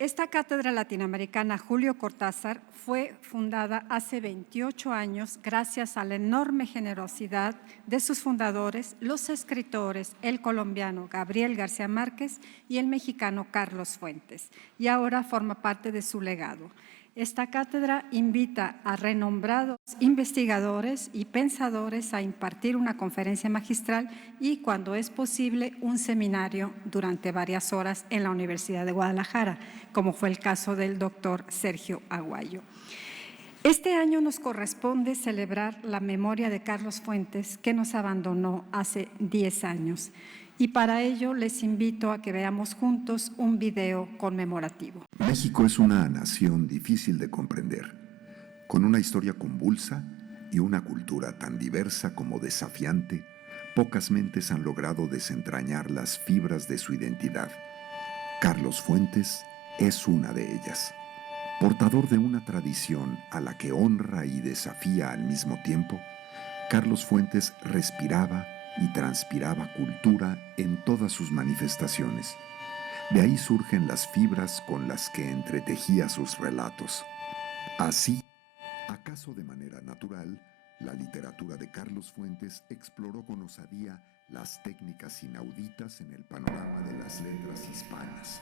Esta cátedra latinoamericana Julio Cortázar fue fundada hace 28 años gracias a la enorme generosidad de sus fundadores, los escritores, el colombiano Gabriel García Márquez y el mexicano Carlos Fuentes, y ahora forma parte de su legado. Esta cátedra invita a renombrados investigadores y pensadores a impartir una conferencia magistral y, cuando es posible, un seminario durante varias horas en la Universidad de Guadalajara, como fue el caso del doctor Sergio Aguayo. Este año nos corresponde celebrar la memoria de Carlos Fuentes, que nos abandonó hace 10 años. Y para ello les invito a que veamos juntos un video conmemorativo. México es una nación difícil de comprender, con una historia convulsa y una cultura tan diversa como desafiante. Pocas mentes han logrado desentrañar las fibras de su identidad. Carlos Fuentes es una de ellas. Portador de una tradición a la que honra y desafía al mismo tiempo, Carlos Fuentes respiraba y transpiraba cultura en todas sus manifestaciones. De ahí surgen las fibras con las que entretejía sus relatos. Así, acaso de manera natural, la literatura de Carlos Fuentes exploró con osadía las técnicas inauditas en el panorama de las letras hispanas.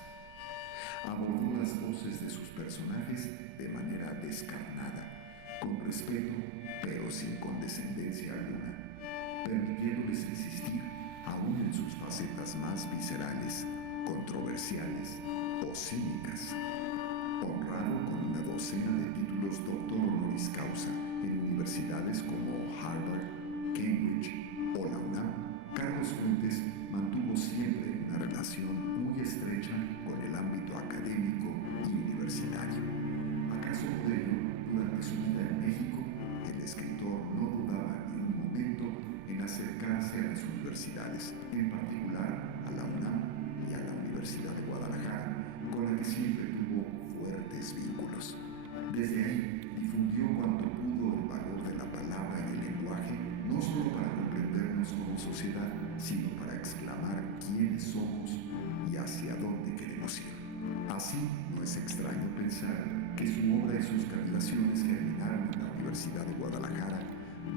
Abordó las voces de sus personajes de manera descarnada, con respeto, pero sin condescendencia alguna, permitiéndoles existir aún en sus facetas más viscerales, controversiales o cínicas. Honrado con una docena de títulos doctor honoris causa en universidades como Harvard, Cambridge o la UNAM, Carlos Fuentes mantuvo siempre una relación muy estrecha con el ámbito académico y universitario. ¿Acaso por ello, durante su vida en México, el escritor no dudaba ni un momento en acercarse a las universidades, en particular a la UNAM y a la Universidad de Guadalajara, con la que siempre tuvo fuertes vínculos? Desde ahí difundió cuanto pudo el valor de la palabra y el lenguaje, no solo para comprendernos como sociedad, sino para exclamar quiénes somos y hacia dónde queremos ir. Así, no es extraño pensar que su obra y sus cavilaciones germinaron en la Universidad de Guadalajara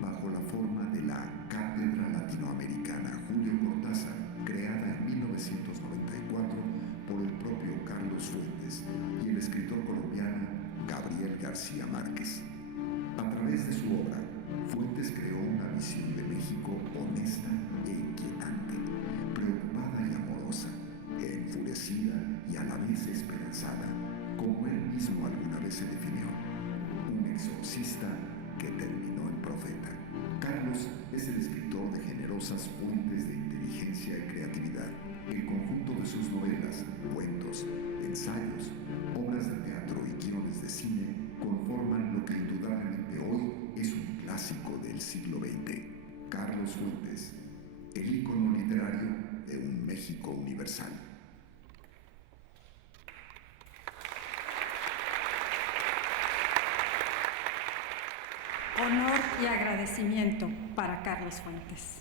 bajo la forma de la Cátedra Latinoamericana Julio Cortázar, creada en 1994 por el propio Carlos Fuentes y el escritor colombiano Gabriel García Márquez. A través de su obra, Fuentes creó una visión de México honesta e inquietante, preocupada y amorosa, enfurecida y a la vez esperanzada, como él mismo alguna vez se definió, un exorcista que terminó en profeta. Carlos es el escritor de generosas fuentes de inteligencia y creatividad. El conjunto de sus novelas, cuentos, ensayos, obras de teatro y guiones de cine conforman lo que indudablemente hoy es un clásico del siglo XX. Carlos Fuentes, el ícono literario de un México universal. Honor y agradecimiento para Carlos Fuentes.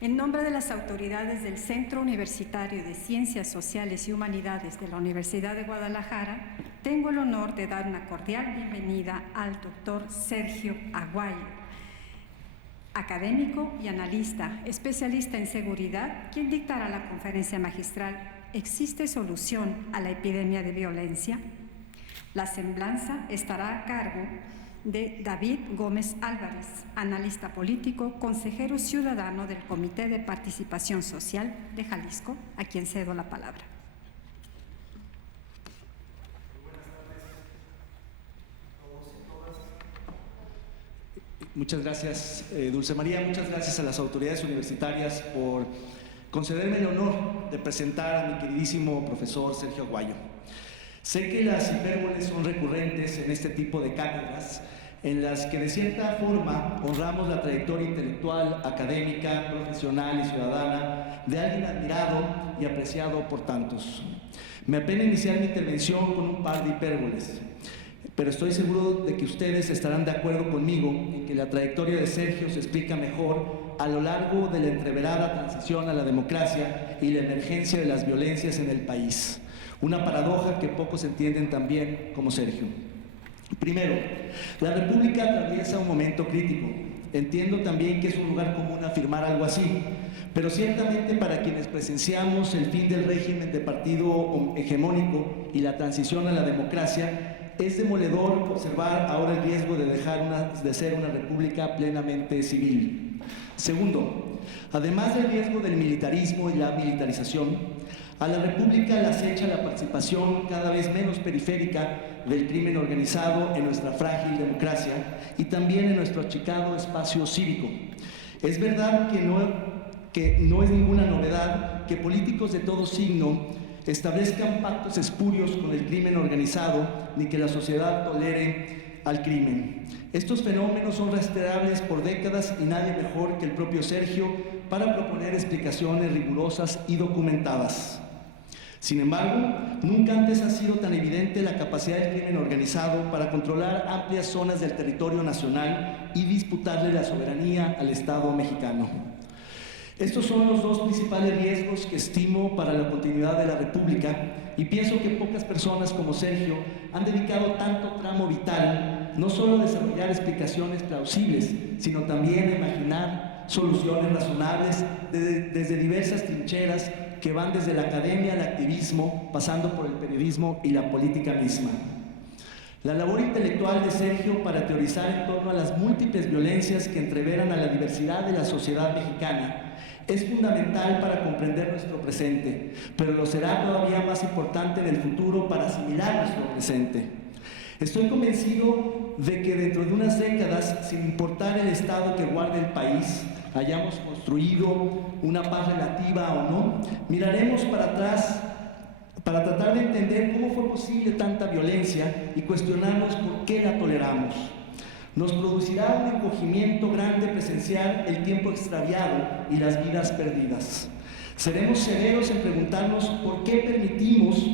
En nombre de las autoridades del Centro Universitario de Ciencias Sociales y Humanidades de la Universidad de Guadalajara, tengo el honor de dar una cordial bienvenida al doctor Sergio Aguayo, académico y analista, especialista en seguridad, quien dictará la conferencia magistral ¿Existe solución a la epidemia de violencia? La semblanza estará a cargo de David Gómez Álvarez, analista político, consejero ciudadano del Comité de Participación Social de Jalisco, a quien cedo la palabra. Muchas gracias, Dulce María. Muchas gracias a las autoridades universitarias por concederme el honor de presentar a mi queridísimo profesor Sergio Aguayo. Sé que las hipérboles son recurrentes en este tipo de cátedras, en las que de cierta forma honramos la trayectoria intelectual, académica, profesional y ciudadana de alguien admirado y apreciado por tantos. Me apena iniciar mi intervención con un par de hipérboles, pero estoy seguro de que ustedes estarán de acuerdo conmigo en que la trayectoria de Sergio se explica mejor a lo largo de la entreverada transición a la democracia y la emergencia de las violencias en el país. Una paradoja que pocos entienden tan bien como Sergio. Primero, la República atraviesa un momento crítico. Entiendo también que es un lugar común afirmar algo así, pero ciertamente para quienes presenciamos el fin del régimen de partido hegemónico y la transición a la democracia, es demoledor observar ahora el riesgo de ser una república plenamente civil. Segundo, además del riesgo del militarismo y la militarización, a la República le acecha la participación cada vez menos periférica del crimen organizado en nuestra frágil democracia y también en nuestro achicado espacio cívico. Es verdad que no es ninguna novedad que políticos de todo signo establezcan pactos espurios con el crimen organizado ni que la sociedad tolere al crimen. Estos fenómenos son rastreables por décadas y nadie mejor que el propio Sergio para proponer explicaciones rigurosas y documentadas. Sin embargo, nunca antes ha sido tan evidente la capacidad del crimen organizado para controlar amplias zonas del territorio nacional y disputarle la soberanía al Estado mexicano. Estos son los dos principales riesgos que estimo para la continuidad de la República y pienso que pocas personas como Sergio han dedicado tanto tramo vital no solo a desarrollar explicaciones plausibles, sino también a imaginar soluciones razonables desde diversas trincheras que van desde la academia al activismo, pasando por el periodismo y la política misma. La labor intelectual de Sergio para teorizar en torno a las múltiples violencias que entreveran a la diversidad de la sociedad mexicana es fundamental para comprender nuestro presente, pero lo será todavía más importante en el futuro para asimilar nuestro presente. Estoy convencido de que dentro de unas décadas, sin importar el estado que guarde el país, hayamos construido una paz relativa o no, miraremos para atrás para tratar de entender cómo fue posible tanta violencia y cuestionarnos por qué la toleramos. Nos producirá un encogimiento grande presenciar el tiempo extraviado y las vidas perdidas. Seremos severos en preguntarnos por qué permitimos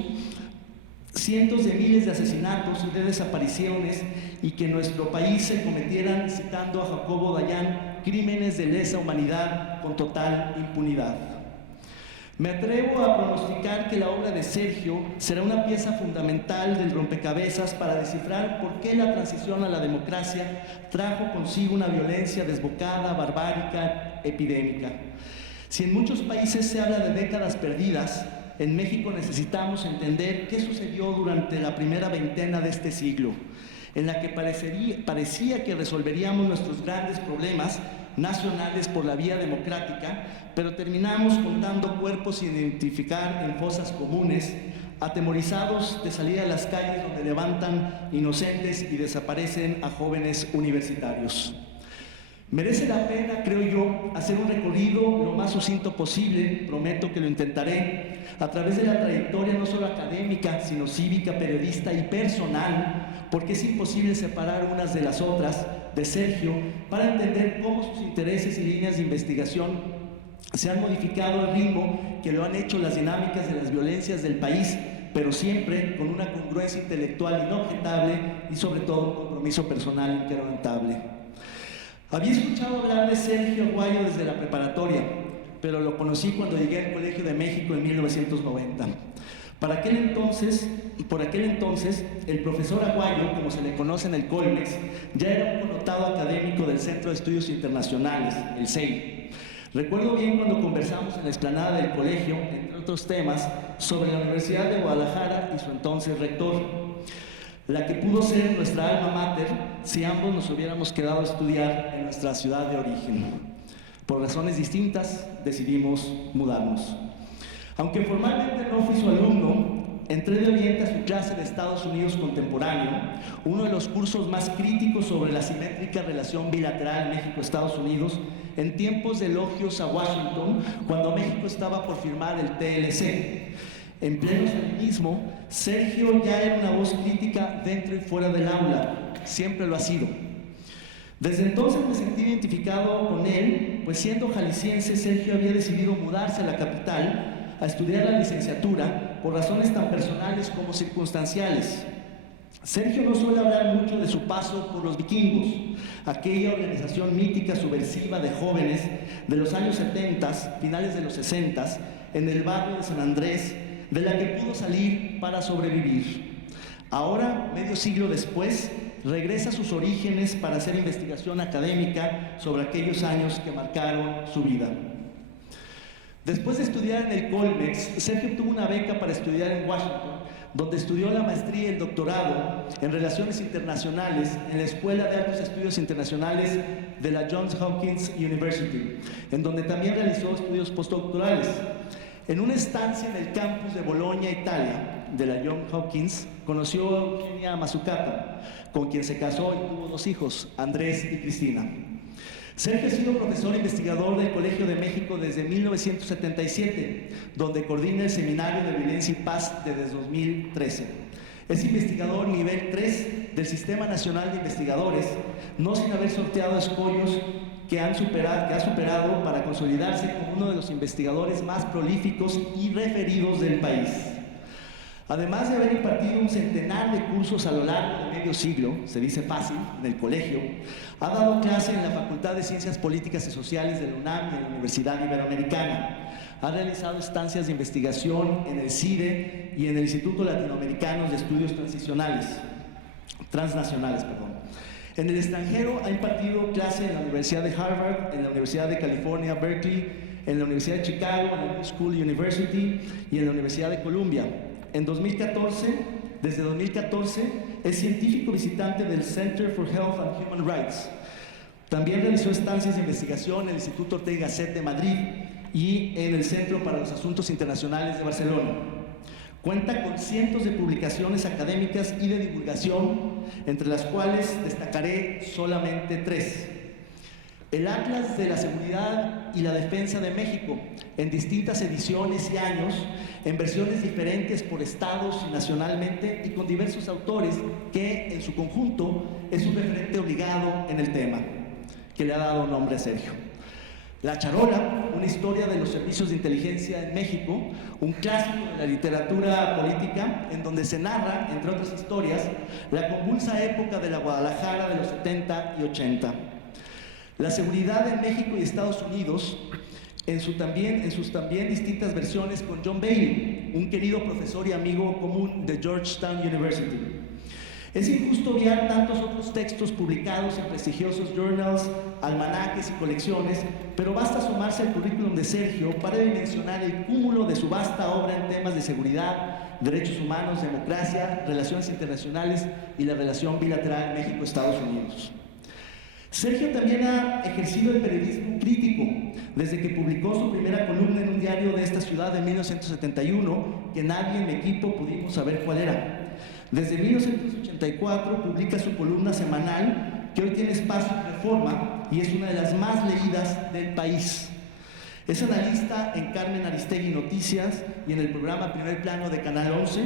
cientos de miles de asesinatos y de desapariciones y que en nuestro país se cometieran, citando a Jacobo Dayan, crímenes de lesa humanidad con total impunidad. Me atrevo a pronosticar que la obra de Sergio será una pieza fundamental del rompecabezas para descifrar por qué la transición a la democracia trajo consigo una violencia desbocada, barbárica, epidémica. Si en muchos países se habla de décadas perdidas, en México necesitamos entender qué sucedió durante la primera veintena de este siglo, en la que parecía que resolveríamos nuestros grandes problemas nacionales por la vía democrática, pero terminamos contando cuerpos sin identificar en fosas comunes, atemorizados de salir a las calles donde levantan inocentes y desaparecen a jóvenes universitarios. Merece la pena, creo yo, hacer un recorrido lo más sucinto posible, prometo que lo intentaré, a través de la trayectoria no solo académica, sino cívica, periodista y personal, porque es imposible separar unas de las otras, de Sergio, para entender cómo sus intereses y líneas de investigación se han modificado al ritmo que lo han hecho las dinámicas de las violencias del país, pero siempre con una congruencia intelectual inobjetable y sobre todo un compromiso personal inquebrantable. Había escuchado hablar de Sergio Aguayo desde la preparatoria, pero lo conocí cuando llegué al Colegio de México en 1990. Por aquel entonces, el profesor Aguayo, como se le conoce en el Colmex, ya era un connotado académico del Centro de Estudios Internacionales, el CEI. Recuerdo bien cuando conversamos en la explanada del colegio, entre otros temas, sobre la Universidad de Guadalajara y su entonces rector, la que pudo ser nuestra alma mater si ambos nos hubiéramos quedado a estudiar en nuestra ciudad de origen. Por razones distintas, decidimos mudarnos. Aunque formalmente no fui su alumno, entré de oyente a su clase de Estados Unidos contemporáneo, uno de los cursos más críticos sobre la simétrica relación bilateral México-Estados Unidos, en tiempos de elogios a Washington, cuando México estaba por firmar el TLC. En pleno feminismo, Sergio ya era una voz crítica dentro y fuera del aula, siempre lo ha sido. Desde entonces me sentí identificado con él, pues siendo jalisciense, Sergio había decidido mudarse a la capital a estudiar la licenciatura por razones tan personales como circunstanciales. Sergio no suele hablar mucho de su paso por los Vikingos, aquella organización mítica subversiva de jóvenes de los años 70, finales de los 60, en el barrio de San Andrés, de la que pudo salir para sobrevivir. Ahora, medio siglo después, regresa a sus orígenes para hacer investigación académica sobre aquellos años que marcaron su vida. Después de estudiar en el Colmex, Sergio obtuvo una beca para estudiar en Washington, donde estudió la maestría y el doctorado en Relaciones Internacionales en la Escuela de Altos Estudios Internacionales de la Johns Hopkins University, en donde también realizó estudios postdoctorales. En una estancia en el campus de Bolonia, Italia, de la Johns Hopkins, conoció a Eugenia Mazzucato, con quien se casó y tuvo 2 hijos, Andrés y Cristina. Sergio ha sido profesor investigador del Colegio de México desde 1977, donde coordina el Seminario de Violencia y Paz desde 2013. Es investigador nivel 3 del Sistema Nacional de Investigadores, no sin haber sorteado escollos que ha superado para consolidarse como uno de los investigadores más prolíficos y referidos del país. Además de haber impartido un centenar de cursos a lo largo de medio siglo, se dice fácil, en el colegio, ha dado clase en la Facultad de Ciencias Políticas y Sociales de la UNAM y en la Universidad Iberoamericana. Ha realizado estancias de investigación en el CIDE y en el Instituto Latinoamericano de Estudios Transnacionales. En el extranjero ha impartido clase en la Universidad de Harvard, en la Universidad de California, Berkeley, en la Universidad de Chicago, en la New School University y en la Universidad de Columbia. Desde 2014, es científico visitante del Center for Health and Human Rights. También realizó estancias de investigación en el Instituto Ortega y Gasset de Madrid y en el Centro para los Asuntos Internacionales de Barcelona. Cuenta con cientos de publicaciones académicas y de divulgación, entre las cuales destacaré solamente 3. El Atlas de la Seguridad y la Defensa de México, en distintas ediciones y años, en versiones diferentes por estados y nacionalmente y con diversos autores que, en su conjunto, es un referente obligado en el tema, que le ha dado nombre a Sergio. La Charola, una historia de los servicios de inteligencia en México, un clásico de la literatura política, en donde se narra, entre otras historias, la convulsa época de la Guadalajara de los 70 y 80. La seguridad en México y Estados Unidos, en sus también distintas versiones con John Bailey, un querido profesor y amigo común de Georgetown University. Es injusto obviar tantos otros textos publicados en prestigiosos journals, almanaques y colecciones, pero basta sumarse al currículum de Sergio para dimensionar el cúmulo de su vasta obra en temas de seguridad, derechos humanos, democracia, relaciones internacionales y la relación bilateral México-Estados Unidos. Sergio también ha ejercido el periodismo crítico desde que publicó su primera columna en un diario de esta ciudad en 1971, que nadie en mi equipo pudimos saber cuál era. Desde 1984 publica su columna semanal, que hoy tiene espacio en Reforma y es una de las más leídas del país. Es analista en Carmen Aristegui Noticias y en el programa Primer Plano de Canal 11,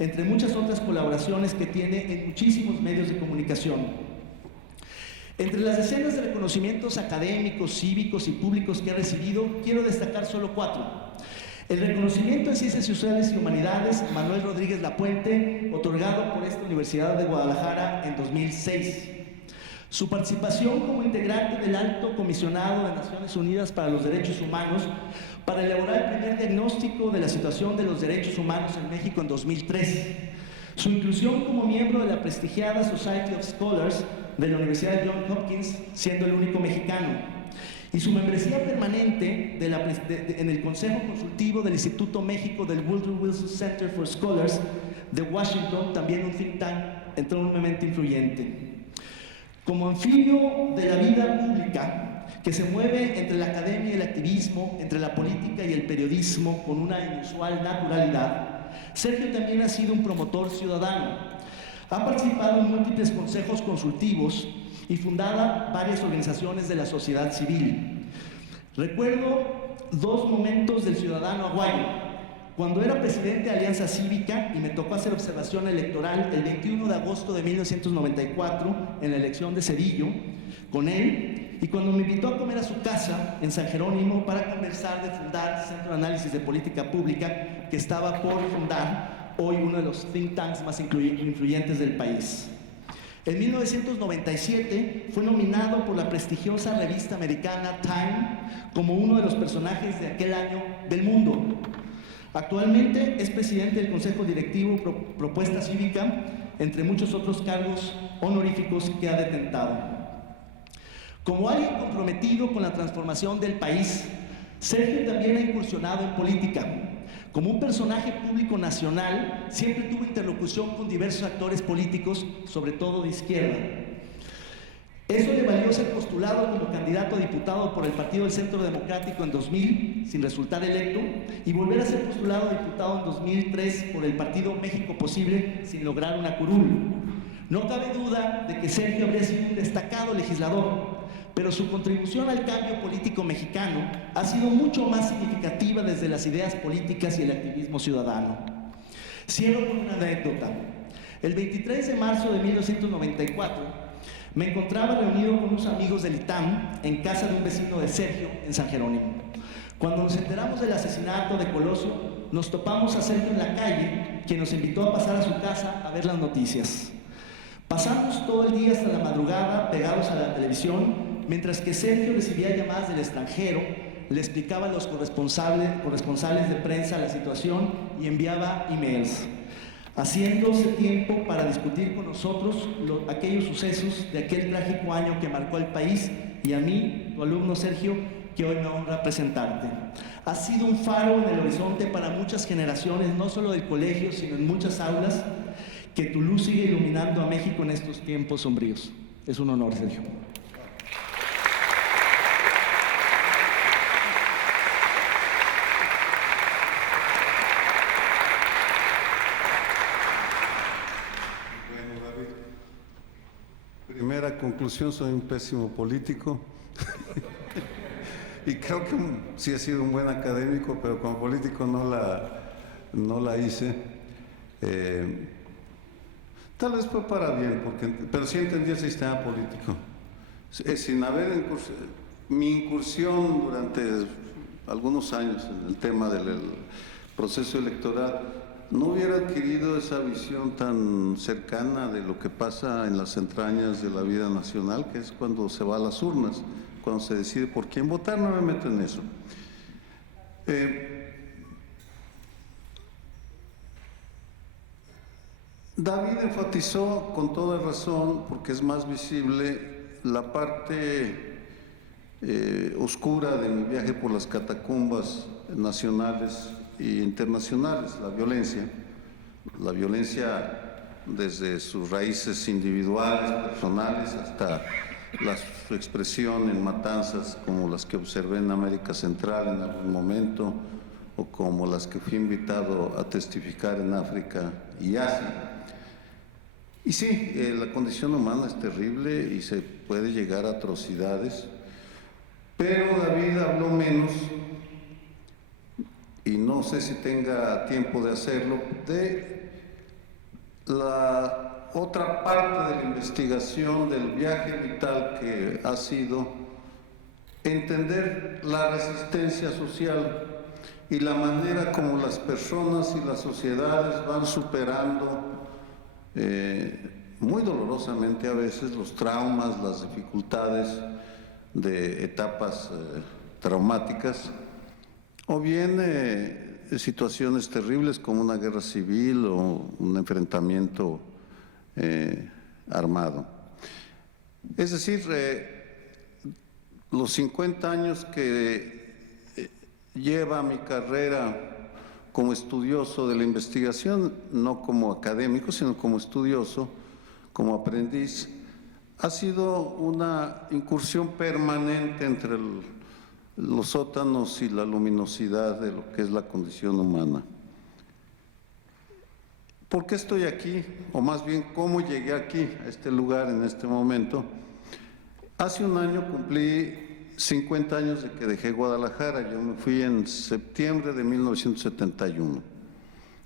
entre muchas otras colaboraciones que tiene en muchísimos medios de comunicación. Entre las decenas de reconocimientos académicos, cívicos y públicos que ha recibido, quiero destacar solo 4. El reconocimiento en Ciencias Sociales y Humanidades Manuel Rodríguez Lapuente, otorgado por esta Universidad de Guadalajara en 2006. Su participación como integrante del Alto Comisionado de Naciones Unidas para los Derechos Humanos para elaborar el primer diagnóstico de la situación de los derechos humanos en México en 2003. Su inclusión como miembro de la prestigiada Society of Scholars de la Universidad de Johns Hopkins, siendo el único mexicano, y su membresía permanente en el Consejo Consultivo del Instituto México del Woodrow Wilson Center for Scholars de Washington, también un think tank enormemente influyente. Como anfibio de la vida pública, que se mueve entre la academia y el activismo, entre la política y el periodismo con una inusual naturalidad, Sergio también ha sido un promotor ciudadano. Ha participado en múltiples consejos consultivos y fundado varias organizaciones de la sociedad civil. Recuerdo 2 momentos del ciudadano aguayo. Cuando era presidente de Alianza Cívica y me tocó hacer observación electoral el 21 de agosto de 1994 en la elección de Cedillo con él, y cuando me invitó a comer a su casa en San Jerónimo para conversar de fundar el Centro de Análisis de Política Pública que estaba por fundar, hoy uno de los think tanks más influyentes del país. En 1997 fue nominado por la prestigiosa revista americana Time como uno de los personajes de aquel año del mundo. Actualmente es presidente del Consejo Directivo Propuesta Cívica, entre muchos otros cargos honoríficos que ha detentado. Como alguien comprometido con la transformación del país, Sergio también ha incursionado en política. Como un personaje público nacional, siempre tuvo interlocución con diversos actores políticos, sobre todo de izquierda. Eso le valió ser postulado como candidato a diputado por el Partido del Centro Democrático en 2000, sin resultar electo, y volver a ser postulado a diputado en 2003 por el Partido México Posible, sin lograr una curul. No cabe duda de que Sergio habría sido un destacado legislador, pero su contribución al cambio político mexicano ha sido mucho más significativa desde las ideas políticas y el activismo ciudadano. Cierro con una anécdota. El 23 de marzo de 1994, me encontraba reunido con unos amigos del ITAM en casa de un vecino de Sergio en San Jerónimo. Cuando nos enteramos del asesinato de Colosio, nos topamos a Sergio en la calle, quien nos invitó a pasar a su casa a ver las noticias. Pasamos todo el día hasta la madrugada pegados a la televisión, mientras que Sergio recibía llamadas del extranjero, le explicaba a los corresponsales de prensa la situación y enviaba emails, haciéndose tiempo para discutir con nosotros aquellos sucesos de aquel trágico año que marcó al país y a mí, tu alumno Sergio, que hoy me honra presentarte. Has sido un faro en el horizonte para muchas generaciones, no solo del colegio, sino en muchas aulas, que tu luz sigue iluminando a México en estos tiempos sombríos. Es un honor, Sergio. Primera conclusión, soy un pésimo político y creo que sí he sido un buen académico, pero como político no la hice. Tal vez fue para bien, pero sí entendí el sistema político. Sin haber mi incursión durante algunos años en el tema del proceso electoral, no hubiera adquirido esa visión tan cercana de lo que pasa en las entrañas de la vida nacional, que es cuando se va a las urnas, cuando se decide por quién votar. No me meto en eso. David enfatizó con toda razón, porque es más visible, la parte oscura de mi viaje por las catacumbas nacionales e internacionales, la violencia desde sus raíces individuales, personales, hasta su expresión en matanzas como las que observé en América Central en algún momento, o como las que fui invitado a testificar en África y Asia. Y sí, la condición humana es terrible y se puede llegar a atrocidades, pero David habló menos, y no sé si tenga tiempo de hacerlo, de la otra parte de la investigación del viaje vital que ha sido entender la resistencia social y la manera como las personas y las sociedades van superando muy dolorosamente a veces los traumas, las dificultades de etapas traumáticas, o bien situaciones terribles como una guerra civil o un enfrentamiento armado. Es decir, los 50 años que lleva mi carrera como estudioso de la investigación, no como académico, sino como estudioso, como aprendiz, ha sido una incursión permanente entre los sótanos y la luminosidad de lo que es la condición humana. ¿Por qué estoy aquí? O más bien, ¿cómo llegué aquí, a este lugar, en este momento? Hace un año cumplí 50 años de que dejé Guadalajara. Yo me fui en septiembre de 1971.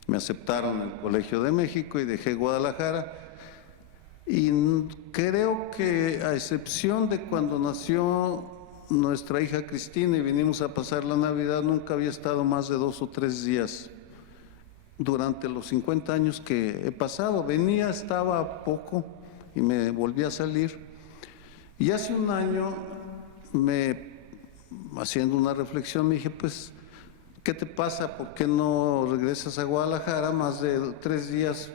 Me aceptaron en el Colegio de México y dejé Guadalajara. Y creo que, a excepción de cuando nació nuestra hija Cristina y vinimos a pasar la Navidad, nunca había estado más de 2 o 3 días durante los 50 años que he pasado. Venía, estaba poco y me volví a salir. Y hace un año, haciendo una reflexión, me dije, pues, ¿qué te pasa? ¿Por qué no regresas a Guadalajara más de 3 días,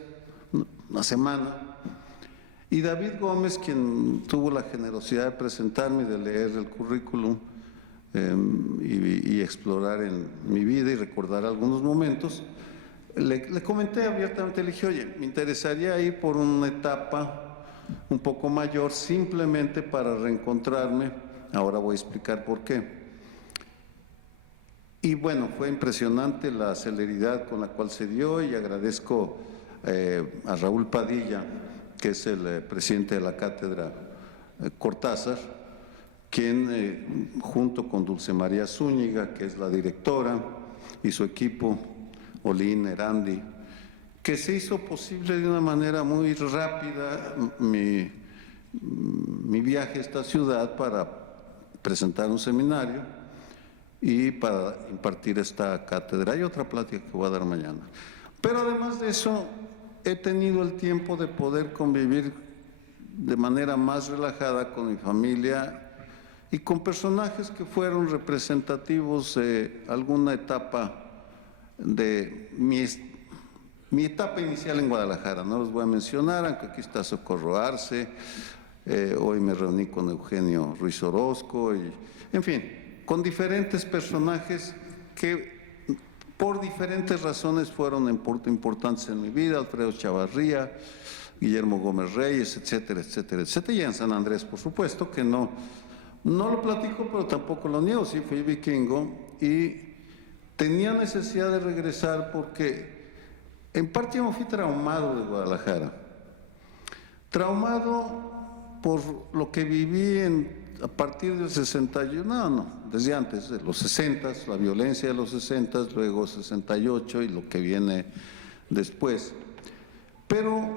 una semana? Y David Gómez, quien tuvo la generosidad de presentarme y de leer el currículum y explorar en mi vida y recordar algunos momentos, le comenté abiertamente, le dije, oye, me interesaría ir por una etapa un poco mayor simplemente para reencontrarme. Ahora voy a explicar por qué. Y bueno, fue impresionante la celeridad con la cual se dio y agradezco a Raúl Padilla, que es el presidente de la cátedra Cortázar, quien junto con Dulce María Zúñiga, que es la directora, y su equipo, Olín, Erandi, que se hizo posible de una manera muy rápida mi viaje a esta ciudad para presentar un seminario y para impartir esta cátedra. Hay otra plática que voy a dar mañana. Pero además de eso, he tenido el tiempo de poder convivir de manera más relajada con mi familia y con personajes que fueron representativos de alguna etapa de mi etapa inicial en Guadalajara. No los voy a mencionar, aunque aquí está Socorro Arce, hoy me reuní con Eugenio Ruiz Orozco, y, en fin, con diferentes personajes que por diferentes razones fueron importantes en mi vida: Alfredo Chavarría, Guillermo Gómez Reyes, etcétera, etcétera, etcétera. Y en San Andrés, por supuesto, que no lo platico, pero tampoco lo niego. Sí, fui vikingo y tenía necesidad de regresar porque en parte yo me fui traumado de Guadalajara. Traumado por lo que viví a partir del 61, desde antes, de los 60, la violencia de los 60, luego 68 y lo que viene después. Pero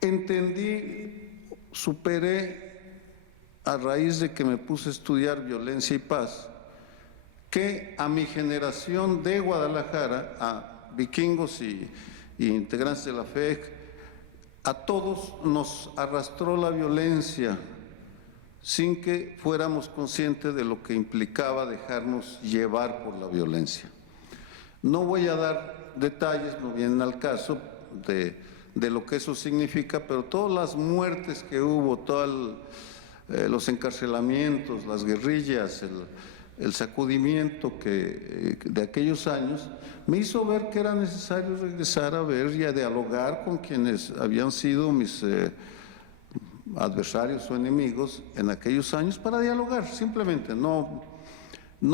entendí, superé, a raíz de que me puse a estudiar violencia y paz, que a mi generación de Guadalajara, a vikingos y integrantes de la FEC, a todos nos arrastró la violencia sin que fuéramos conscientes de lo que implicaba dejarnos llevar por la violencia. No voy a dar detalles, no vienen al caso de lo que eso significa, pero todas las muertes que hubo, todos los encarcelamientos, las guerrillas, el sacudimiento de aquellos años, me hizo ver que era necesario regresar a ver y a dialogar con quienes habían sido mis adversarios o enemigos en aquellos años, para dialogar, simplemente. No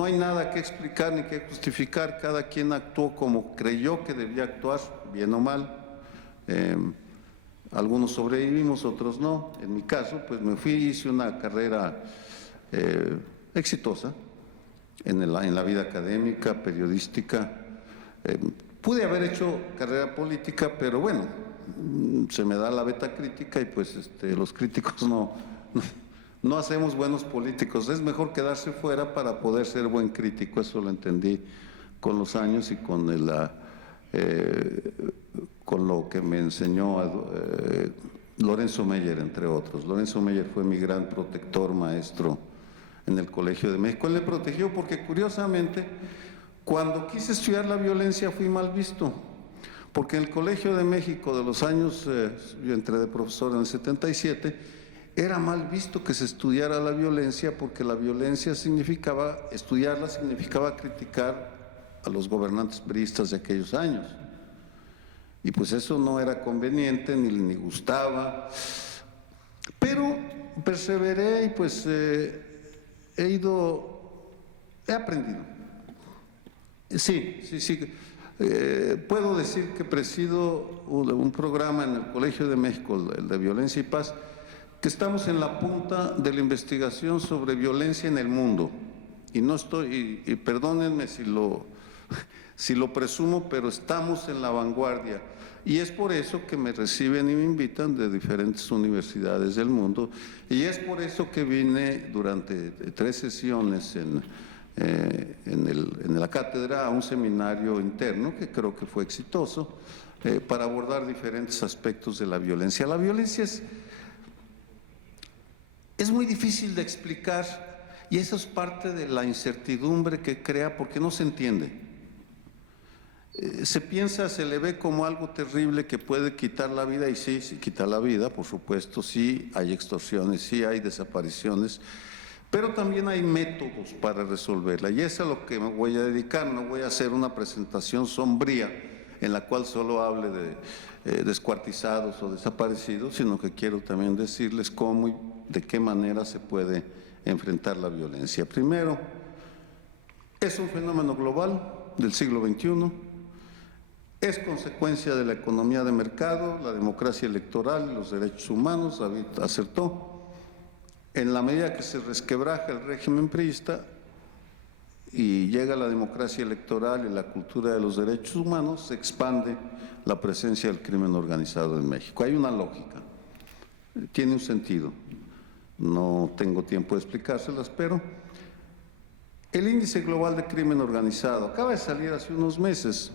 hay nada que explicar ni que justificar. Cada quien actuó como creyó que debía actuar, bien o mal. Algunos sobrevivimos, otros no. En mi caso, pues me fui, hice una carrera exitosa en la vida académica, periodística. Pude haber hecho carrera política, pero bueno, se me da la beta crítica y pues los críticos no hacemos buenos políticos. Es mejor quedarse fuera para poder ser buen crítico. Eso lo entendí con los años y con lo que me enseñó Lorenzo Meyer, entre otros. Lorenzo Meyer fue mi gran protector, maestro en el Colegio de México. Él me protegió porque, curiosamente, cuando quise estudiar la violencia fui mal visto, porque en el Colegio de México de los años, yo entré de profesor en el 77, era mal visto que se estudiara la violencia, porque la violencia estudiarla significaba criticar a los gobernantes priistas de aquellos años. Y pues eso no era conveniente, ni gustaba. Pero perseveré y pues he aprendido. Sí. Puedo decir que presido un programa en el Colegio de México, el de Violencia y Paz, que estamos en la punta de la investigación sobre violencia en el mundo. Y no estoy, y perdónenme si lo presumo, pero estamos en la vanguardia. Y es por eso que me reciben y me invitan de diferentes universidades del mundo. Y es por eso que vine durante 3 sesiones en la cátedra a un seminario interno que creo que fue exitoso, para abordar diferentes aspectos de la violencia. La violencia es muy difícil de explicar y eso es parte de la incertidumbre que crea porque no se entiende. Se piensa, se le ve como algo terrible que puede quitar la vida, y sí, sí quita la vida, por supuesto, sí hay extorsiones, sí hay desapariciones, pero también hay métodos para resolverla, y eso es a lo que me voy a dedicar. No voy a hacer una presentación sombría en la cual solo hable de descuartizados o desaparecidos, sino que quiero también decirles cómo y de qué manera se puede enfrentar la violencia. Primero, es un fenómeno global del siglo XXI, es consecuencia de la economía de mercado, la democracia electoral y los derechos humanos. David acertó. En la medida que se resquebraja el régimen priista y llega la democracia electoral y la cultura de los derechos humanos, se expande la presencia del crimen organizado en México. Hay una lógica, tiene un sentido. No tengo tiempo de explicárselas, pero el índice global de crimen organizado acaba de salir hace unos meses.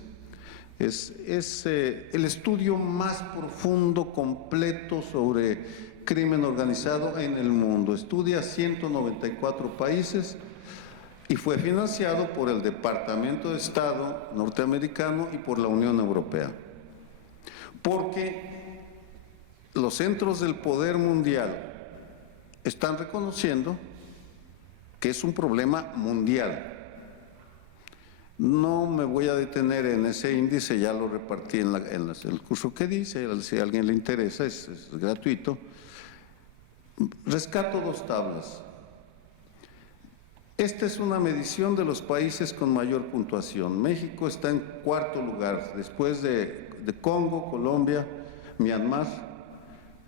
Es el estudio más profundo, completo sobre crimen organizado en el mundo. Estudia 194 países y fue financiado por el Departamento de Estado norteamericano y por la Unión Europea. Porque los centros del poder mundial están reconociendo que es un problema mundial. No me voy a detener en ese índice, ya lo repartí en el curso que dice, si a alguien le interesa, es gratuito. Rescato dos tablas. Esta es una medición de los países con mayor puntuación. México está en cuarto lugar, después de Congo, Colombia, Myanmar,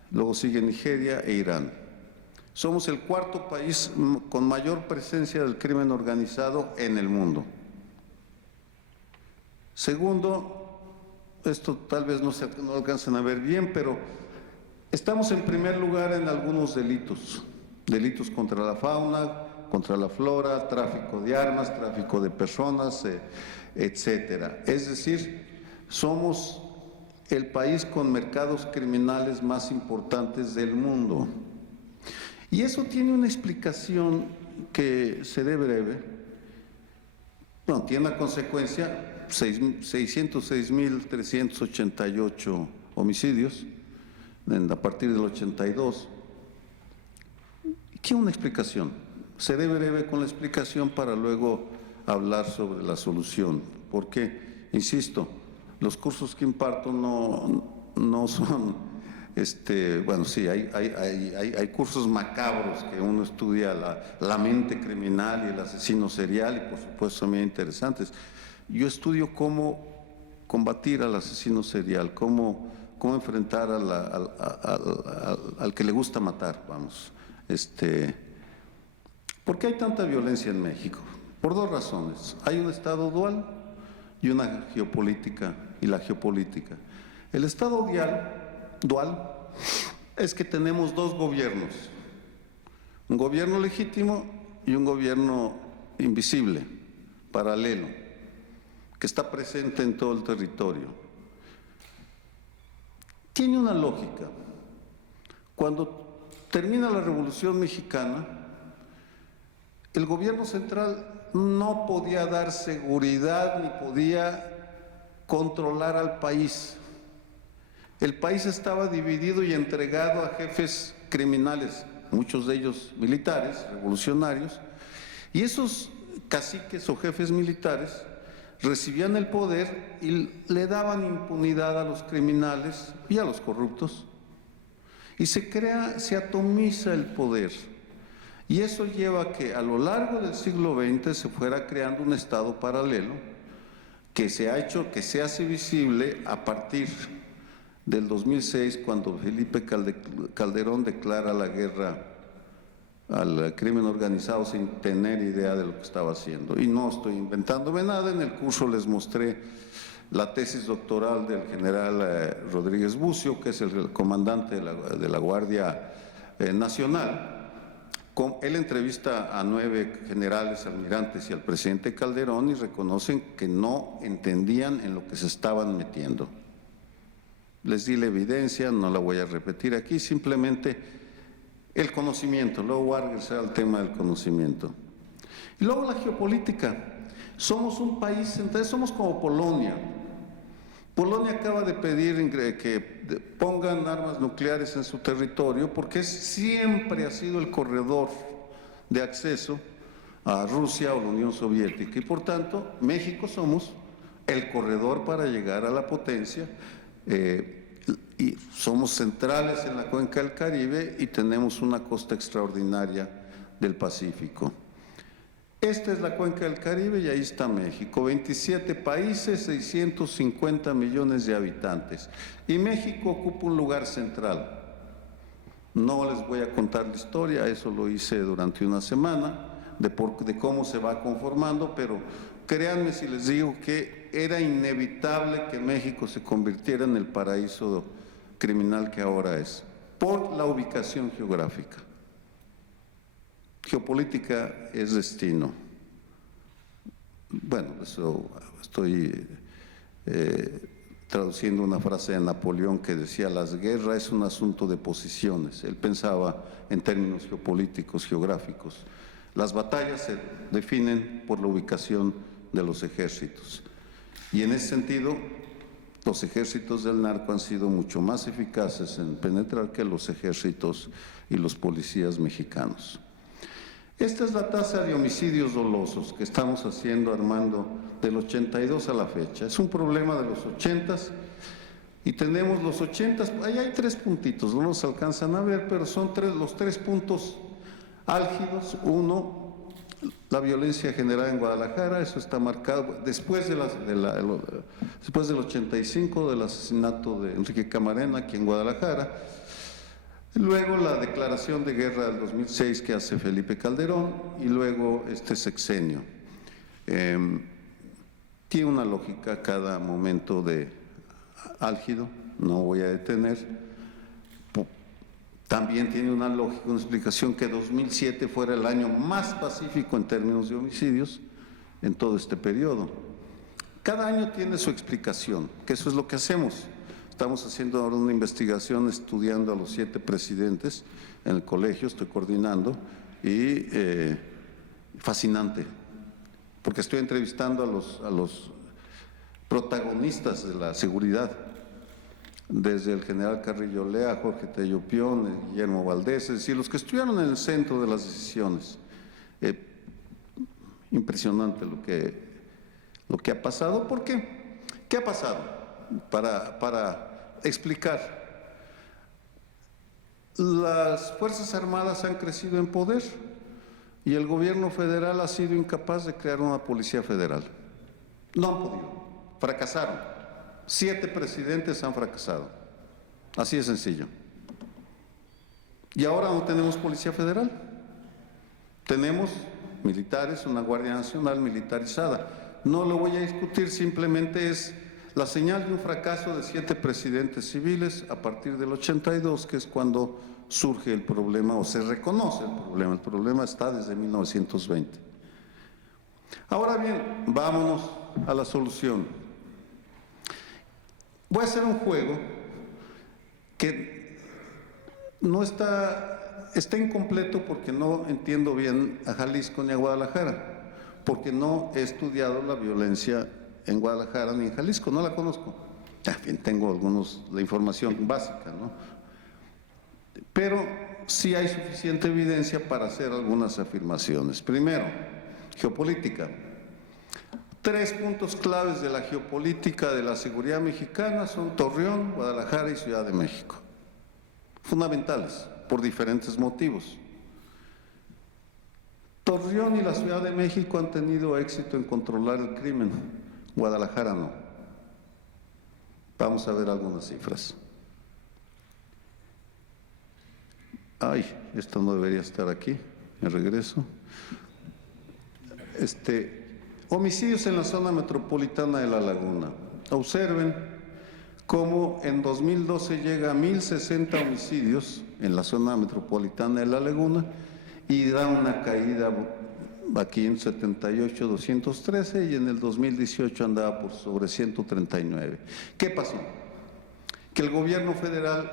luego sigue Nigeria e Irán. Somos el cuarto país con mayor presencia del crimen organizado en el mundo. Segundo, esto tal vez no alcancen a ver bien, pero estamos en primer lugar en algunos delitos. Delitos contra la fauna, contra la flora, tráfico de armas, tráfico de personas, etcétera. Es decir, somos el país con mercados criminales más importantes del mundo. Y eso tiene una explicación que seré breve. Bueno, tiene una consecuencia. 606.388 homicidios a partir del 82. ¿Qué una explicación? Seré breve con la explicación para luego hablar sobre la solución, porque, insisto, los cursos que imparto no son, bueno, sí, hay cursos macabros que uno estudia la mente criminal y el asesino serial, y por supuesto también interesantes. Yo estudio cómo combatir al asesino serial, cómo enfrentar al que le gusta matar, vamos. ¿Por qué hay tanta violencia en México? Por dos razones. Hay un Estado dual y una geopolítica, y la geopolítica. El Estado dual es que tenemos dos gobiernos, un gobierno legítimo y un gobierno invisible, paralelo, que está presente en todo el territorio. Tiene una lógica. Cuando termina la Revolución Mexicana, el gobierno central no podía dar seguridad ni podía controlar al país. El país estaba dividido y entregado a jefes criminales, muchos de ellos militares, revolucionarios, y esos caciques o jefes militares recibían el poder y le daban impunidad a los criminales y a los corruptos. Y se atomiza el poder. Y eso lleva a que a lo largo del siglo XX se fuera creando un Estado paralelo que se hace visible a partir del 2006, cuando Felipe Calderón declara la guerra al crimen organizado sin tener idea de lo que estaba haciendo. Y no estoy inventándome nada, en el curso les mostré la tesis doctoral del general Rodríguez Bucio, que es el comandante de la Guardia Nacional. Él entrevista a 9 generales, almirantes y al presidente Calderón y reconocen que no entendían en lo que se estaban metiendo. Les di la evidencia, no la voy a repetir aquí, simplemente El conocimiento, luego voy a regresar al tema del conocimiento. Y luego la geopolítica. Somos un país, entonces somos como Polonia. Polonia acaba de pedir que pongan armas nucleares en su territorio porque siempre ha sido el corredor de acceso a Rusia o la Unión Soviética. Y por tanto, México somos el corredor para llegar a la potencia y somos centrales en la cuenca del Caribe y tenemos una costa extraordinaria del Pacífico. Esta es la cuenca del Caribe y ahí está México, 27 países, 650 millones de habitantes. Y México ocupa un lugar central. No les voy a contar la historia, eso lo hice durante una semana, de cómo se va conformando, pero créanme si les digo que era inevitable que México se convirtiera en el paraíso criminal que ahora es, por la ubicación geográfica. Geopolítica es destino. Bueno, eso estoy traduciendo una frase de Napoleón que decía: las guerras es un asunto de posiciones. Él pensaba en términos geopolíticos, geográficos. Las batallas se definen por la ubicación de los ejércitos. Y en ese sentido, los ejércitos del narco han sido mucho más eficaces en penetrar que los ejércitos y los policías mexicanos. Esta es la tasa de homicidios dolosos que estamos haciendo, Armando, del 82 a la fecha. Es un problema de los 80s y tenemos los 80s, ahí hay 3 puntitos, no los alcanzan a ver, pero son los 3 puntos álgidos. Uno, la violencia generada en Guadalajara, eso está marcado después del 85, del asesinato de Enrique Camarena aquí en Guadalajara. Luego la declaración de guerra del 2006 que hace Felipe Calderón y luego este sexenio. Tiene una lógica cada momento de álgido, no voy a detener. También tiene una lógica, una explicación que 2007 fuera el año más pacífico en términos de homicidios en todo este periodo. Cada año tiene su explicación, que eso es lo que hacemos. Estamos haciendo ahora una investigación estudiando a los 7 presidentes en el colegio, estoy coordinando, y fascinante, porque estoy entrevistando a los protagonistas de la seguridad, desde el general Carrillo Lea, Jorge Tello Pion, Guillermo Valdés, es decir, los que estuvieron en el centro de las decisiones. Impresionante lo que ha pasado. ¿Por qué? ¿Qué ha pasado? Para explicar, las Fuerzas Armadas han crecido en poder y el gobierno federal ha sido incapaz de crear una policía federal. No han podido, fracasaron. 7 presidentes han fracasado, así de sencillo. Y ahora no tenemos policía federal, tenemos militares, una Guardia Nacional militarizada. No lo voy a discutir, simplemente es la señal de un fracaso de 7 presidentes civiles a partir del 82, que es cuando surge el problema o se reconoce el problema. El problema está desde 1920. Ahora bien, vámonos a la solución. Voy a hacer un juego que no está incompleto porque no entiendo bien a Jalisco ni a Guadalajara, porque no he estudiado la violencia en Guadalajara ni en Jalisco, no la conozco. Bien, tengo la información básica, ¿no? Pero sí hay suficiente evidencia para hacer algunas afirmaciones. Primero, geopolítica. 3 puntos claves de la geopolítica de la seguridad mexicana son Torreón, Guadalajara y Ciudad de México. Fundamentales, por diferentes motivos. Torreón y la Ciudad de México han tenido éxito en controlar el crimen, Guadalajara no. Vamos a ver algunas cifras. Ay, esto no debería estar aquí, me regreso. Homicidios en la zona metropolitana de La Laguna. Observen cómo en 2012 llega a 1,060 homicidios en la zona metropolitana de La Laguna y da una caída aquí en 78, 213 y en el 2018 andaba por sobre 139. ¿Qué pasó? Que el gobierno federal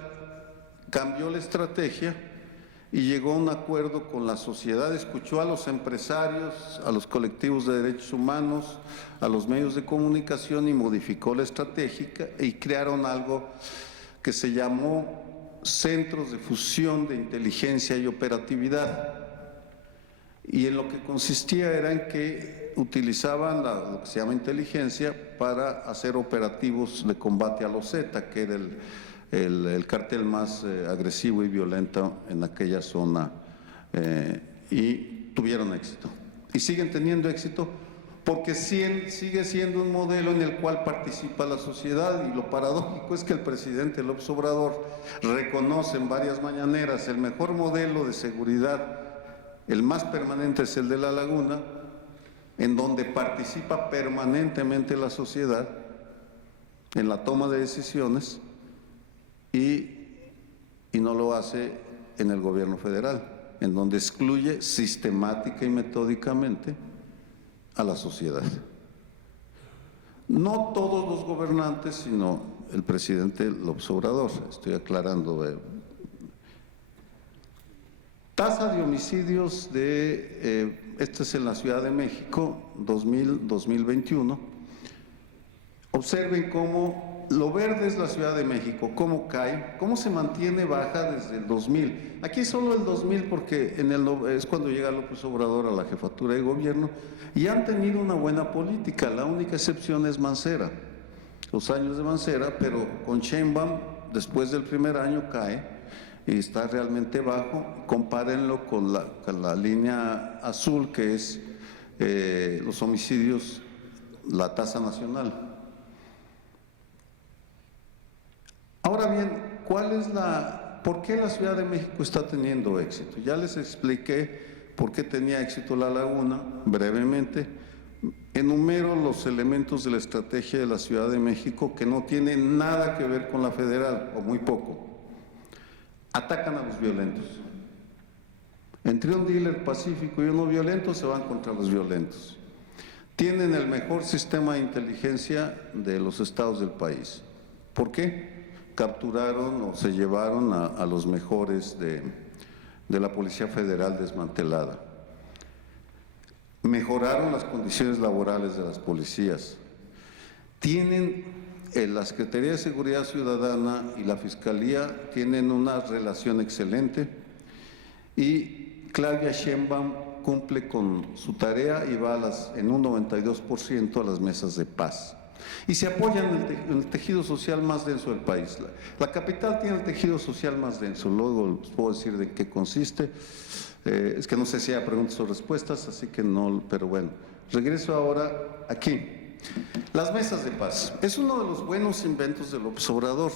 cambió la estrategia y llegó a un acuerdo con la sociedad, escuchó a los empresarios, a los colectivos de derechos humanos, a los medios de comunicación y modificó la estrategia y crearon algo que se llamó Centros de Fusión de Inteligencia y Operatividad. Y en lo que consistía era en que utilizaban lo que se llama inteligencia para hacer operativos de combate a los Zetas, que era el cártel más agresivo y violento en aquella zona, y tuvieron éxito. Y siguen teniendo éxito porque sigue siendo un modelo en el cual participa la sociedad, y lo paradójico es que el presidente López Obrador reconoce en varias mañaneras el mejor modelo de seguridad, el más permanente es el de La Laguna, en donde participa permanentemente la sociedad en la toma de decisiones, y no lo hace en el gobierno federal, en donde excluye sistemática y metódicamente a la sociedad. No todos los gobernantes, sino el presidente López Obrador, estoy aclarando. Tasa de homicidios este es en la Ciudad de México, 2021. Observen cómo lo verde es la Ciudad de México, cómo cae, cómo se mantiene baja desde el 2000. Aquí solo el 2000 porque es cuando llega López Obrador a la jefatura de gobierno, y han tenido una buena política. La única excepción es Mancera, los años de Mancera, pero con Sheinbaum después del primer año cae y está realmente bajo. Compárenlo con la línea azul, que es los homicidios, la tasa nacional. Ahora bien, ¿por qué la Ciudad de México está teniendo éxito? Ya les expliqué por qué tenía éxito La Laguna, brevemente. Enumero los elementos de la estrategia de la Ciudad de México que no tienen nada que ver con la federal, o muy poco. Atacan a los violentos. Entre un dealer pacífico y uno violento se van contra los violentos. Tienen el mejor sistema de inteligencia de los estados del país. ¿Por qué? Capturaron o se llevaron a los mejores de la Policía Federal desmantelada. Mejoraron las condiciones laborales de las policías. Tienen la Secretaría de Seguridad Ciudadana y la Fiscalía tienen una relación excelente, y Claudia Sheinbaum cumple con su tarea y va en un 92% a las mesas de paz. Y se apoyan en el tejido social más denso del país. La capital tiene el tejido social más denso, luego les puedo decir de qué consiste. Es que no sé si hay preguntas o respuestas, así que no, pero bueno. Regreso ahora aquí. Las mesas de paz. Es uno de los buenos inventos de López Obrador.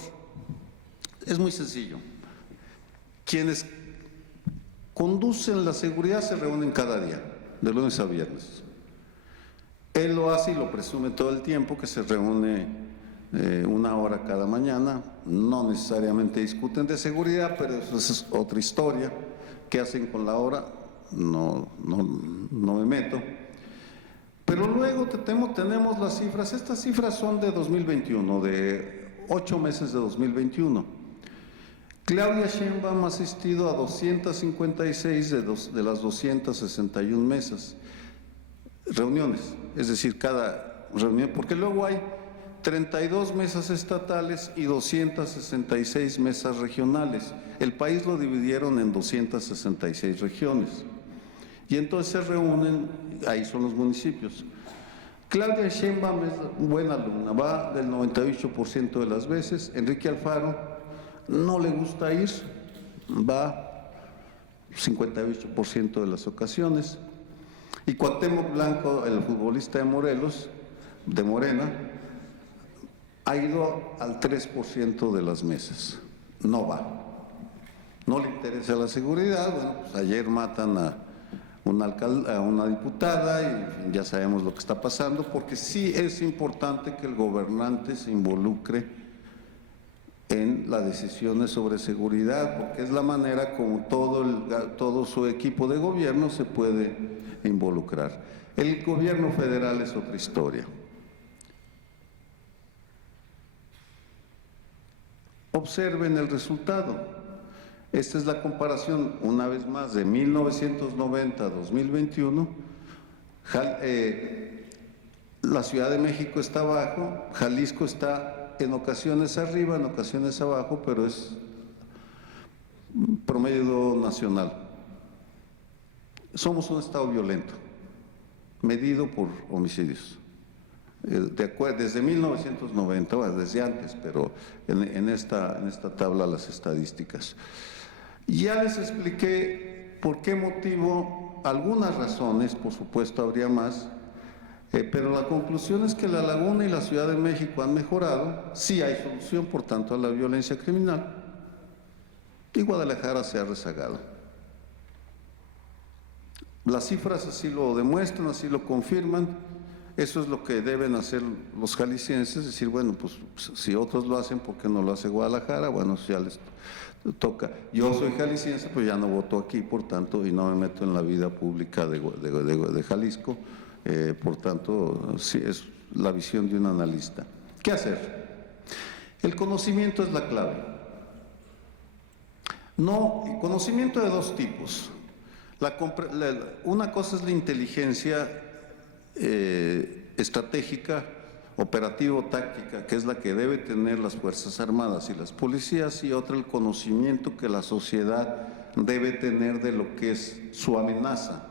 Es muy sencillo. Quienes conducen la seguridad se reúnen cada día, de lunes a viernes. Él lo hace y lo presume todo el tiempo, que se reúne 1 hora cada mañana. No necesariamente discuten de seguridad, pero eso es otra historia. ¿Qué hacen con la hora? No me meto. Pero luego tenemos las cifras. Estas cifras son de 2021, de 8 meses de 2021. Claudia Sheinbaum ha asistido a 256 de las 261 mesas, reuniones, es decir, cada reunión, porque luego hay 32 mesas estatales y 266 mesas regionales. El país lo dividieron en 266 regiones. Y entonces se reúnen, ahí son los municipios. Claudia Sheinbaum es buena alumna, va del 98% de las veces. Enrique Alfaro no le gusta ir, va 58% de las ocasiones. Y Cuauhtémoc Blanco, el futbolista de Morelos, de Morena, ha ido al 3% de las mesas. No va. No le interesa la seguridad. Bueno, pues ayer matan a una diputada y en fin, ya sabemos lo que está pasando, porque sí es importante que el gobernante se involucre en las decisiones sobre seguridad, porque es la manera como todo su equipo de gobierno se puede involucrar. El gobierno federal es otra historia. Observen el resultado. Esta es la comparación, una vez más, de 1990 a 2021. La Ciudad de México está abajo, Jalisco está en ocasiones arriba, en ocasiones abajo, pero es promedio nacional. Somos un estado violento, medido por homicidios. Desde 1990, bueno, desde antes, pero en esta tabla las estadísticas. Ya les expliqué por qué motivo, algunas razones, por supuesto habría más, pero la conclusión es que La Laguna y la Ciudad de México han mejorado, sí hay solución, por tanto, a la violencia criminal, y Guadalajara se ha rezagado. Las cifras así lo demuestran, así lo confirman. Eso es lo que deben hacer los jaliscienses, decir, bueno, pues si otros lo hacen, ¿por qué no lo hace Guadalajara? Bueno, ya les toca. Yo soy jalisciense, pues ya no voto aquí, por tanto, y no me meto en la vida pública de Jalisco, por tanto, sí, es la visión de un analista. ¿Qué hacer? El conocimiento es la clave. No, conocimiento de dos tipos. Una cosa es la inteligencia estratégica, operativo-táctica, que es la que debe tener las Fuerzas Armadas y las policías, y otra el conocimiento que la sociedad debe tener de lo que es su amenaza.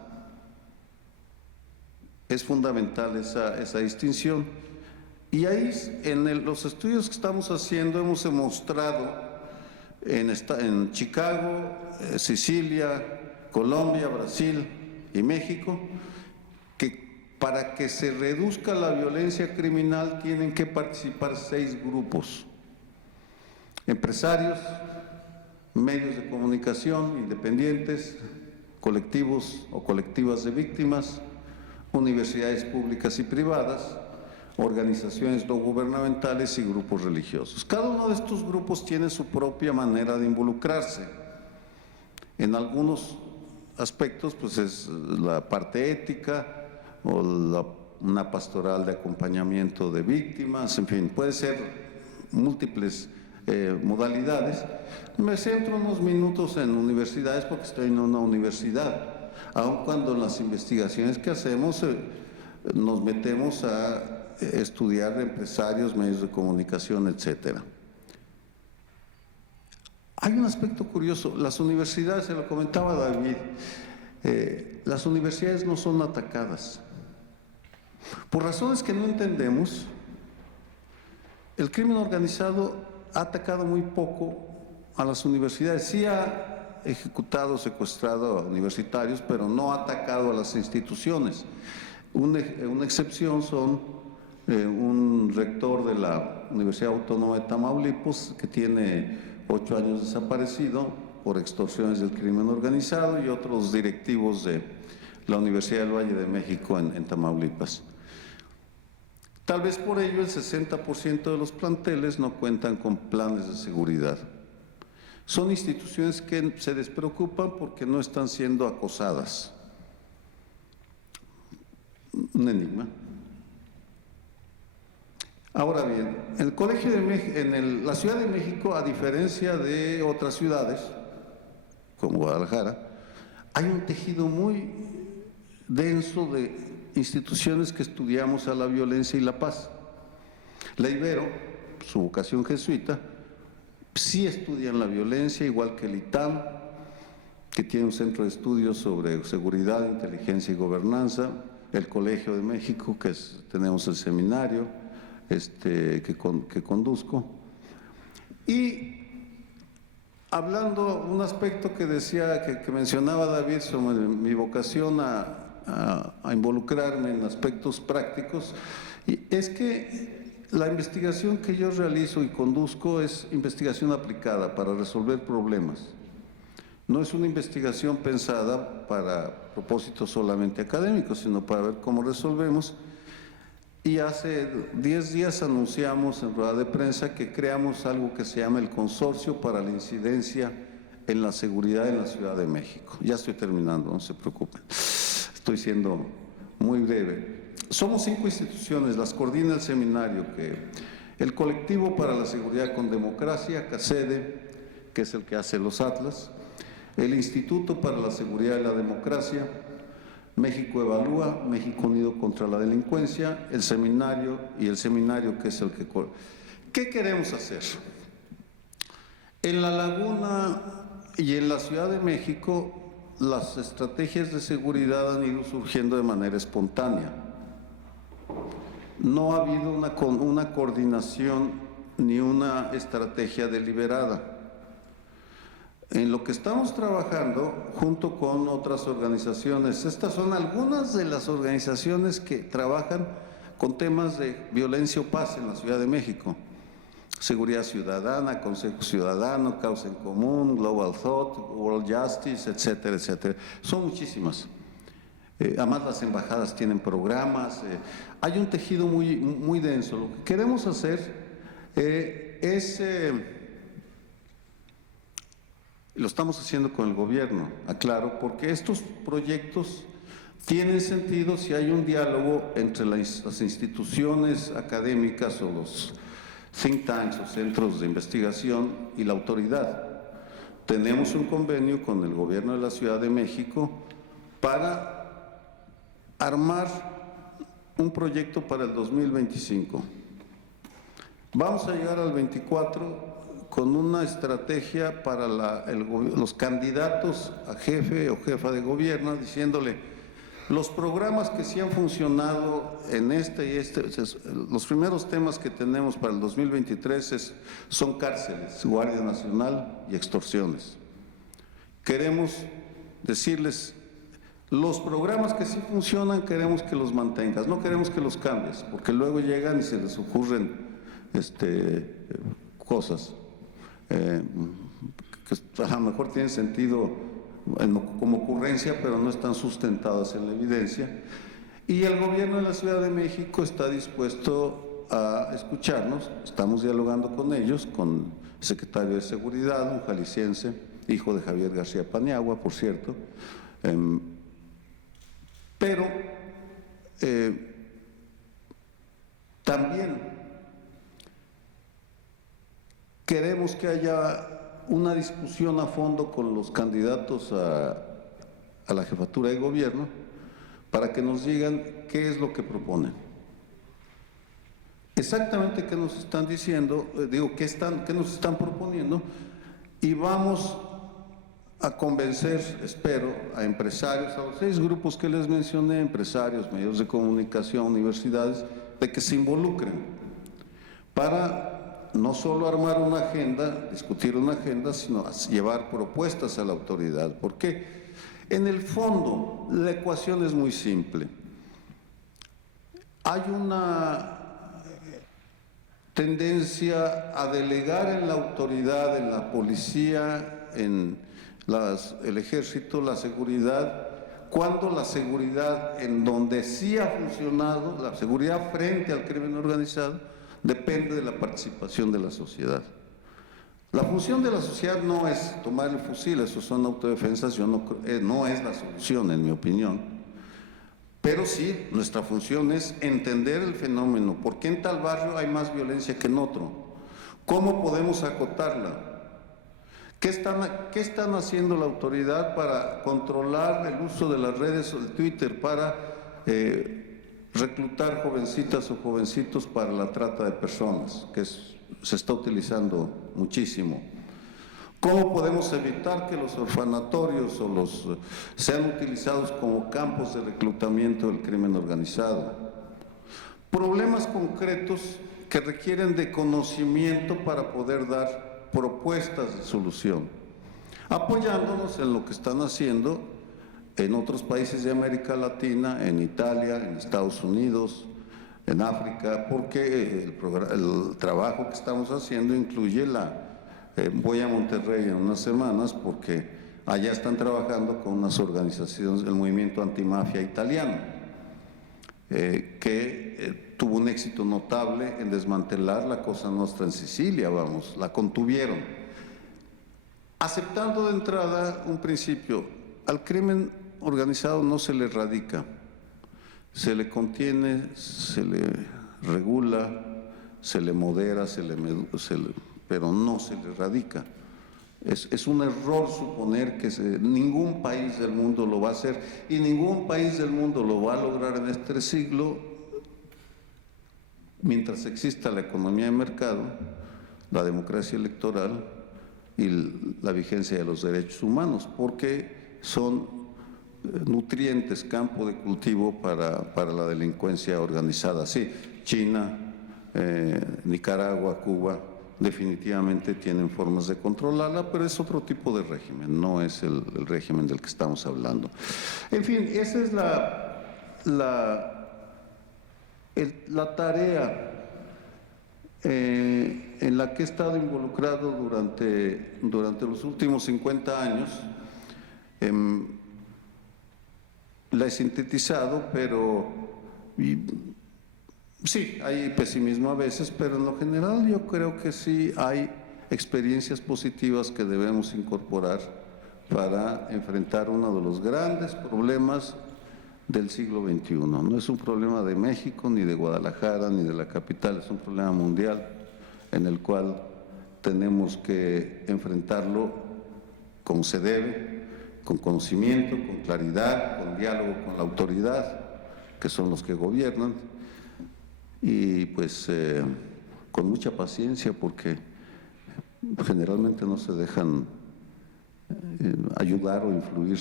Es fundamental esa distinción. Y ahí, en los estudios que estamos haciendo, hemos demostrado en Chicago, Sicilia, Colombia, Brasil y México, que para que se reduzca la violencia criminal tienen que participar 6 grupos: empresarios, medios de comunicación independientes, colectivos o colectivas de víctimas, universidades públicas y privadas, organizaciones no gubernamentales y grupos religiosos. Cada uno de estos grupos tiene su propia manera de involucrarse. En algunos aspectos, pues es la parte ética o una pastoral de acompañamiento de víctimas, en fin, puede ser múltiples modalidades. Me centro unos minutos en universidades porque estoy en una universidad, aun cuando en las investigaciones que hacemos nos metemos a estudiar empresarios, medios de comunicación, etcétera. Hay un aspecto curioso, las universidades, se lo comentaba David, las universidades no son atacadas. Por razones que no entendemos, el crimen organizado ha atacado muy poco a las universidades. Sí ha ejecutado, secuestrado a universitarios, pero no ha atacado a las instituciones. Una excepción son un rector de la Universidad Autónoma de Tamaulipas, que tiene 8 años desaparecido por extorsiones del crimen organizado, y otros directivos de la Universidad del Valle de México en Tamaulipas. Tal vez por ello el 60% de los planteles no cuentan con planes de seguridad. Son instituciones que se despreocupan porque no están siendo acosadas. Un enigma. Ahora bien, el Colegio de México, la Ciudad de México, a diferencia de otras ciudades, como Guadalajara, hay un tejido muy denso de instituciones que estudiamos a la violencia y la paz. La Ibero, su vocación jesuita, sí estudian la violencia, igual que el ITAM, que tiene un centro de estudios sobre seguridad, inteligencia y gobernanza, el Colegio de México, tenemos el seminario que conduzco. Y hablando un aspecto que decía, que mencionaba David sobre mi vocación a involucrarme en aspectos prácticos, y es que la investigación que yo realizo y conduzco es investigación aplicada para resolver problemas. No es una investigación pensada para propósitos solamente académicos, sino para ver cómo resolvemos. Y hace 10 días anunciamos en rueda de prensa que creamos algo que se llama el Consorcio para la Incidencia en la Seguridad en la Ciudad de México. Ya estoy terminando, no se preocupen. Estoy siendo muy breve. Somos 5 instituciones, las coordina el seminario, el Colectivo para la Seguridad con Democracia, CACEDE, que es el que hace los atlas, el Instituto para la Seguridad y la Democracia, México Evalúa, México Unido contra la Delincuencia, el seminario y el seminario que es el que... ¿Qué queremos hacer? En La Laguna y en la Ciudad de México, las estrategias de seguridad han ido surgiendo de manera espontánea. No ha habido una coordinación ni una estrategia deliberada. En lo que estamos trabajando junto con otras organizaciones, estas son algunas de las organizaciones que trabajan con temas de violencia o paz en la Ciudad de México. Seguridad Ciudadana, Consejo Ciudadano, Causa en Común, Global Thought, World Justice, etcétera, etcétera. Son muchísimas. Además las embajadas tienen programas, hay un tejido muy denso. Lo que queremos hacer es, lo estamos haciendo con el gobierno, aclaro, porque estos proyectos tienen sentido si hay un diálogo entre las instituciones académicas o los think tanks o centros de investigación y la autoridad. Tenemos un convenio con el gobierno de la Ciudad de México para armar un proyecto para el 2025. Vamos a llegar al 24 con una estrategia para los candidatos a jefe o jefa de gobierno, diciéndole: los programas que sí han funcionado en los primeros temas que tenemos para el 2023 son cárceles, Guardia Nacional y extorsiones. Queremos decirles: los programas que sí funcionan queremos que los mantengas, no queremos que los cambies, porque luego llegan y se les ocurren cosas que a lo mejor tienen sentido como ocurrencia, pero no están sustentadas en la evidencia. Y el gobierno de la Ciudad de México está dispuesto a escucharnos, estamos dialogando con ellos, con el secretario de Seguridad, un jalisciense, hijo de Javier García Paniagua, por cierto, pero también queremos que haya una discusión a fondo con los candidatos a la jefatura de gobierno para que nos digan qué es lo que proponen. Exactamente qué nos están diciendo, qué nos están proponiendo, y vamos a convencer, espero, a empresarios, a los 6 grupos que les mencioné, empresarios, medios de comunicación, universidades, de que se involucren para no solo armar una agenda, discutir una agenda, sino llevar propuestas a la autoridad. Porque en el fondo la ecuación es muy simple. Hay una tendencia a delegar en la autoridad, en la policía, en el ejército, la seguridad, cuando la seguridad en donde sí ha funcionado, la seguridad frente al crimen organizado, depende de la participación de la sociedad. La función de la sociedad no es tomar el fusil, eso son autodefensas, no es la solución, en mi opinión. Pero sí, nuestra función es entender el fenómeno. ¿Por qué en tal barrio hay más violencia que en otro? ¿Cómo podemos acotarla? ¿Qué están haciendo la autoridad para controlar el uso de las redes o el Twitter para reclutar jovencitas o jovencitos para la trata de personas, que se está utilizando muchísimo? ¿Cómo podemos evitar que los orfanatorios sean utilizados como campos de reclutamiento del crimen organizado? Problemas concretos que requieren de conocimiento para poder dar propuestas de solución, apoyándonos en lo que están haciendo en otros países de América Latina, en Italia, en Estados Unidos, en África, porque el trabajo que estamos haciendo incluye voy a Monterrey en unas semanas porque allá están trabajando con unas organizaciones del movimiento antimafia italiano, que tuvo un éxito notable en desmantelar la Cosa Nostra en Sicilia, la contuvieron, aceptando de entrada un principio: al crimen organizado no se le erradica, se le contiene, se le regula, se le modera, pero no se le erradica. Es un error suponer que ningún país del mundo lo va a hacer y ningún país del mundo lo va a lograr en este siglo mientras exista la economía de mercado, la democracia electoral y la vigencia de los derechos humanos, porque son nutrientes, campo de cultivo para la delincuencia organizada. Sí, China, Nicaragua, Cuba, definitivamente tienen formas de controlarla, pero es otro tipo de régimen, no es el régimen del que estamos hablando. En fin, esa es la tarea en la que he estado involucrado durante los últimos 50 años. La he sintetizado, pero sí, hay pesimismo a veces, pero en lo general yo creo que sí hay experiencias positivas que debemos incorporar para enfrentar uno de los grandes problemas del siglo XXI. No es un problema de México, ni de Guadalajara, ni de la capital, es un problema mundial en el cual tenemos que enfrentarlo como se debe, con conocimiento, con claridad, con diálogo con la autoridad, que son los que gobiernan, y pues con mucha paciencia, porque generalmente no se dejan ayudar o influir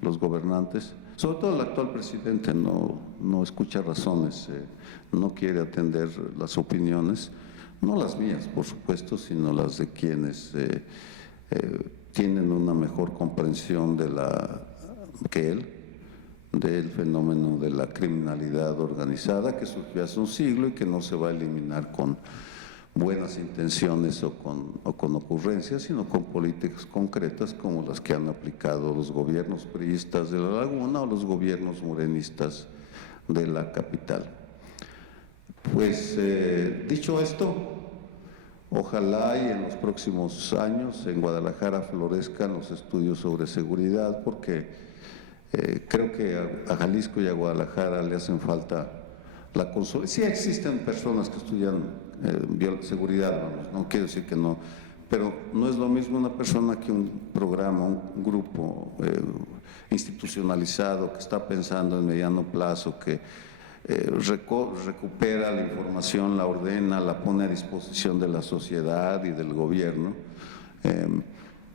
los gobernantes. Sobre todo el actual presidente no escucha razones, no quiere atender las opiniones, no las mías, por supuesto, sino las de quienes tienen una mejor comprensión que él, del fenómeno de la criminalidad organizada que surgió hace un siglo y que no se va a eliminar con buenas intenciones o con ocurrencias, sino con políticas concretas como las que han aplicado los gobiernos priistas de la Laguna o los gobiernos morenistas de la capital. Pues dicho esto, ojalá y en los próximos años en Guadalajara florezcan los estudios sobre seguridad, porque creo que a Jalisco y a Guadalajara le hacen falta la consolidación. Sí existen personas que estudian seguridad, vamos, no quiero decir que no, pero no es lo mismo una persona que un programa, un grupo institucionalizado que está pensando en mediano plazo, que recupera la información, la ordena, la pone a disposición de la sociedad y del gobierno.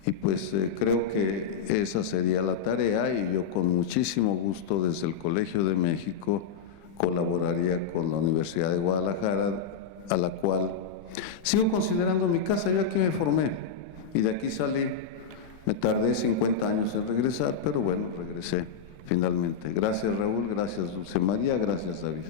Y pues creo que esa sería la tarea, y yo con muchísimo gusto desde el Colegio de México colaboraría con la Universidad de Guadalajara, a la cual sigo considerando mi casa. Yo aquí me formé y de aquí salí. Me tardé 50 años en regresar, pero bueno, regresé finalmente. Gracias, Raúl, gracias, Dulce María, gracias, David.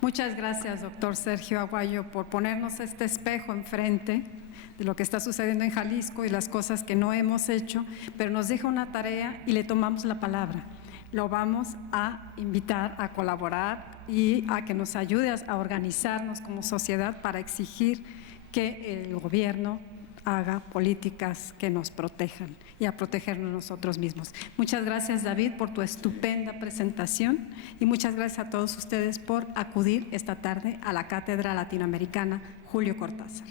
Muchas gracias, doctor Sergio Aguayo, por ponernos este espejo enfrente de lo que está sucediendo en Jalisco y las cosas que no hemos hecho, pero nos deja una tarea y le tomamos la palabra. Lo vamos a invitar a colaborar y a que nos ayude a organizarnos como sociedad para exigir que el gobierno haga políticas que nos protejan y a protegernos nosotros mismos. Muchas gracias, David, por tu estupenda presentación, y muchas gracias a todos ustedes por acudir esta tarde a la Cátedra Latinoamericana Julio Cortázar.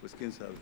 Pues quién sabe.